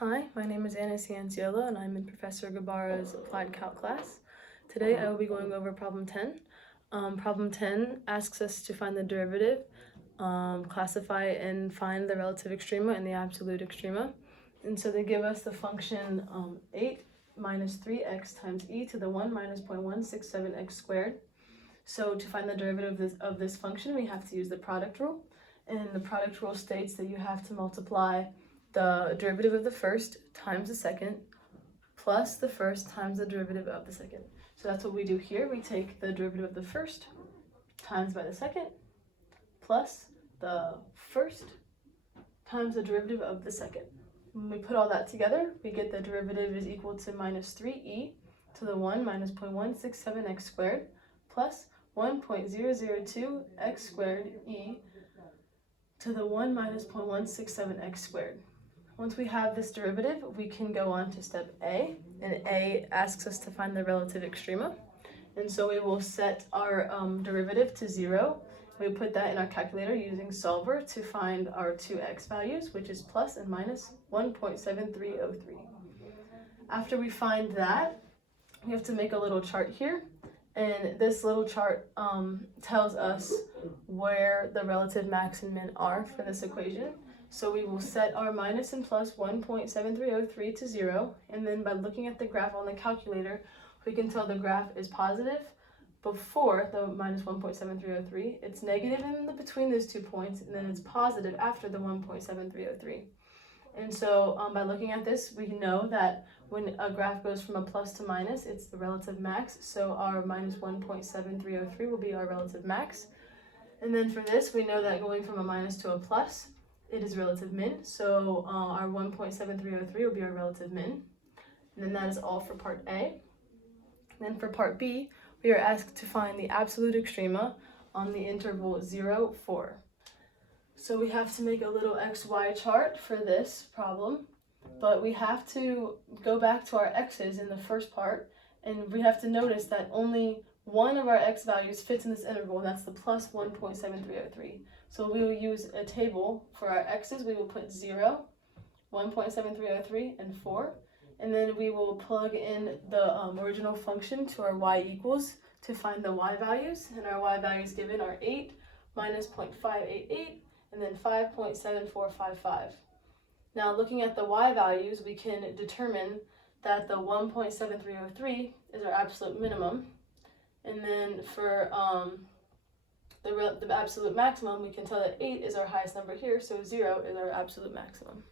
Hi, my name is Anna Cianciolo and I'm in Professor Gabarra's Applied Calc class. Today I will be going over problem 10. Problem 10 asks us to find the derivative, classify and find the relative extrema and the absolute extrema. And so they give us the function 8 minus 3x times e to the 1 minus 0.167x squared. So to find the derivative of this function, we have to use the product rule. And the product rule states that you have to multiply the derivative of the first times the second plus the first times the derivative of the second. So that's what we do here. We take the derivative of the first times by the second plus the first times the derivative of the second. When we put all that together, we get the derivative is equal to minus 3e to the 1 minus 0.167x squared plus 1.002x squared e to the 1 minus 0.167x squared. Once we have this derivative, we can go on to step A, and A asks us to find the relative extrema. And so we will set our derivative to 0. We put that in our calculator using solver to find our two x values, which is plus and minus 1.7303. After we find that, we have to make a little chart here. And this little chart tells us where the relative max and min are for this equation. So we will set our minus and plus 1.7303 to 0, and then by looking at the graph on the calculator, we can tell the graph is positive before the minus 1.7303, it's negative in between those 2 points, and then it's positive after the 1.7303. And so by looking at this, we know that when a graph goes from a plus to minus, it's the relative max. So our minus 1.7303 will be our relative max. And then for this, we know that going from a minus to a plus, it is relative min. So our 1.7303 will be our relative min. And then that is all for part A. And then for part B, we are asked to find the absolute extrema on the interval 0, 4. So we have to make a little XY chart for this problem, but we have to go back to our x's in the first part, and we have to notice that only one of our x values fits in this interval, and that's the plus 1.7303. So we will use a table for our x's. We will put 0, 1.7303, and 4, and then we will plug in the original function to our y equals to find the y values, and our y values given are 8 minus 0.588, and then 5.7455. Now looking at the y values, we can determine that the 1.7303 is our absolute minimum, and then for the absolute maximum, we can tell that 8 is our highest number here, so 0 is our absolute maximum.